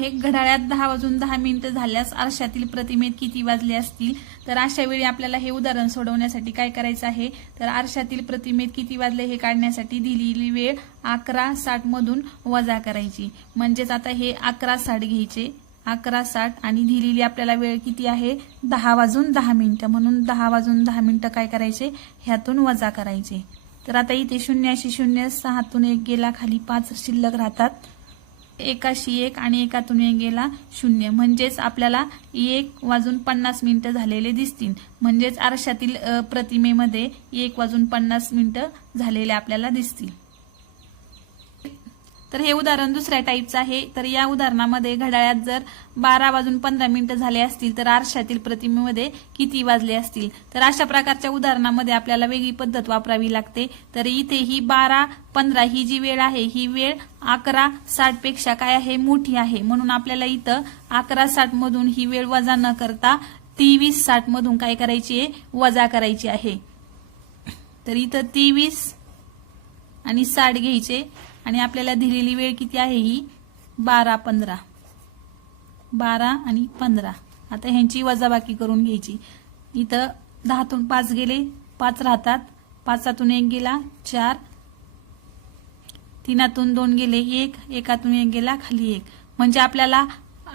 हे घड्याळ्यात दहा वाजून दहा मिनिटं झाल्यास आरशातील प्रतिमेत किती वाजले असतील? तर अशा वेळी आपल्याला हे उदाहरण सोडवण्यासाठी काय करायचं आहे? तर आरशातील प्रतिमेत किती वाजले हे काढण्यासाठी दिलेली वेळ अकरा साठ मधून वजा करायची. म्हणजेच आता हे अकरा साठ घ्यायचे. अकरा साठ आणि दिलेली आपल्याला वेळ किती आहे? दहा वाजून दहा मिनिटं. म्हणून दहा वाजून दहा मिनिटं काय करायचे? ह्यातून वजा करायचे. तर आता इथे शून्य अशी शून्य सहातून एक गेला खाली पाच शिल्लक राहतात. एकाशी एक आणि एकातून एक गेला शून्य. म्हणजेच आपल्याला एक वाजून पन्नास मिनिटं झालेले दिसतील. म्हणजेच आरशातील प्रतिमेमध्ये एक वाजून पन्नास मिनिटं झालेले आपल्याला दिसतील. तर हे उदाहरण दुसऱ्या टाईपचं आहे. तर या उदाहरणामध्ये घड्याळात जर बारा वाजून पंधरा मिनिटं झाले असतील तर आरशातील प्रतिमेमध्ये किती वाजले असतील? तर अशा प्रकारच्या उदाहरणामध्ये आपल्याला वेगळी पद्धत वापरावी लागते. तर इथे ही बारा पंधरा ही जी वेळ आहे ही वेळ अकरा साठपेक्षा काय आहे? मोठी आहे. म्हणून आपल्याला इथं अकरा साठ मधून ही वेळ वजा न करता तेवीस साठ मधून काय करायची आहे? वजा करायची आहे. तर इथं तेवीस आणि साठ घ्यायचे. आणि आपल्याला दिलेली वेळ किती आहे ही? बारा पंधरा. बारा आणि पंधरा. आता ह्यांची वजाबाकी करून घ्यायची. इथं दहातून पाच गेले पाच राहतात. पाचातून एक गेला चार. तीनातून दोन गेले एक. एकातून एक गेला खाली एक. म्हणजे आपल्याला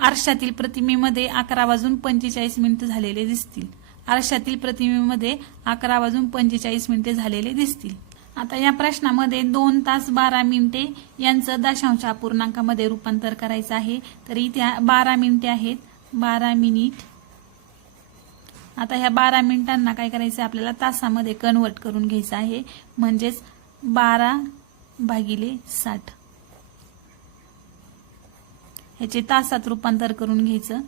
आरशातील प्रतिमेमध्ये अकरा वाजून पंचेचाळीस मिनिटं झालेले दिसतील. आरशातील प्रतिमेमध्ये अकरा वाजून पंचेचाळीस मिनिटे झालेले दिसतील. आता या प्रश्नामध्ये दोन तास बारा मिनिटे यांचं दशांश अपूर्णांकामध्ये रूपांतर करायचं आहे. तर इथे बारा मिनिटे आहेत. बारा मिनिट. आता ह्या बारा मिनिटांना काय करायचं आहे आपल्याला तासामध्ये कन्वर्ट करून घ्यायचं आहे. म्हणजेच बारा भागिले साठ. ह्याचे तासात रूपांतर करून घ्यायचं.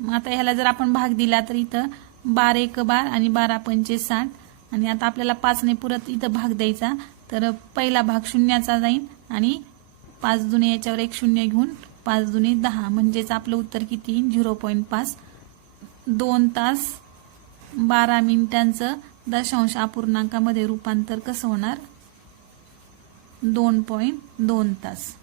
मग आता ह्याला जर आपण भाग दिला तर इथं बारा एक बार आणि बारा पंचे साठ आणि आता आपल्याला पाचने पुरत इथं भाग द्यायचा. तर पहिला भाग शून्याचा जाईल आणि पाच दुने याच्यावर एक शून्य घेऊन पाच दुने दहा. म्हणजेच आपलं उत्तर किती झिरो पॉईंट पाच. दोन तास बारा मिनिटांचं दशांश अपूर्णांकामध्ये रूपांतर कसं होणार? दोन पॉईंट दोन तास.